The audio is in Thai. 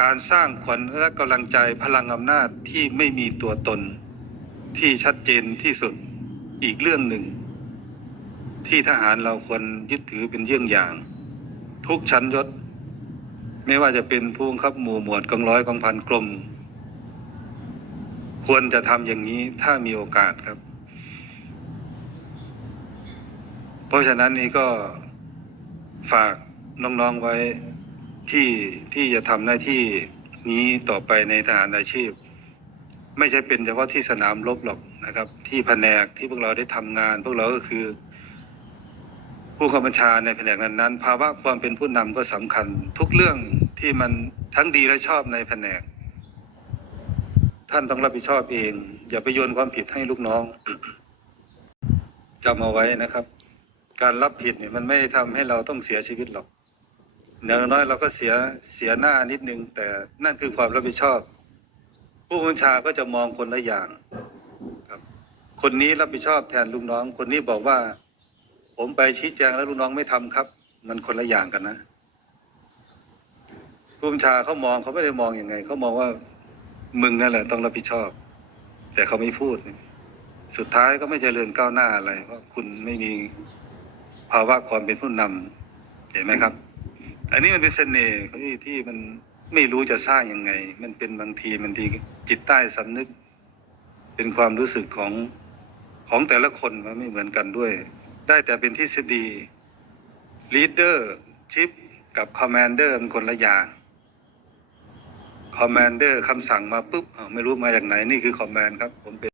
การสร้างขวัญและกำลังใจพลังอำนาจที่ไม่มีตัวตน ที่ชัดเจนที่สุดอีกเรื่องหนึ่ง ที่ทหารเราควรยึดถือเป็นเยี่ยงอย่าง ทุกชั้นยศ ไม่ว่าจะเป็นผู้บังคับหมู่หมวดกองร้อยกองพันกรมควรจะทำอย่างนี้ถ้ามีโอกาสครับ เพราะฉะนั้นนี่ก็ฝากน้องๆไว้ ที่ที่จะทำหน้าที่นี้ต่อไปในทหารอาชีพ ไม่ใช่เป็นเฉพาะที่สนามรบหรอกนะครับ ที่แผนกที่พวกเราได้ทำงาน พวกเราก็คือ ผู้กำบัญชาในแผนกนั้นๆภาวะความเป็นผู้นำก็สำคัญ ทุกเรื่องที่มันทั้งดีและชอบในแผนก ท่านต้องรับผิดชอบเอง อย่าไปโยนความผิดให้ลูกน้องจำเอาไว้นะครับ การรับผิดเนี่ยมันไม่ได้ทำให้เราต้องเสียชีวิตหรอก อย่างน้อยเราก็เสียเสียหน้านิดนึง แต่นั่นคือความรับผิดชอบ ผู้บัญชาก็จะมองคนละอย่างครับ คนนี้รับผิดชอบแทนลูกน้อง คนนี้บอกว่า ผมไปชี้แจงแล้วลูกน้องไม่ทำครับ มันคนละอย่างกันนะ ผู้บัญชาเขามองเขาไม่ได้มองอยังไงเขามองว่ามึงนั่นแหละต้องรับผิดชอบ แต่เขาไม่พูด สุดท้ายก็ไม่เจริญก้าวหน้าอะไรเพราะคุณไม่มีภาวะความเป็นผู้นำเห็นไหมครับ อันนี้มันเป็นเสน่ห์ที่ที่มันไม่รู้จะสร้างยังไง มันเป็นบางทีมันทีจิตใต้สำนึก เป็นความรู้สึกของของแต่ละคนมันไม่เหมือนกันด้วย ได้แต่เป็นทฤษฎี leader ชิปกับ commander มันคนละอย่าง commander คำสั่งมาปุ๊บไม่รู้มาจากไหน นี่คือ command ครับผมเป็น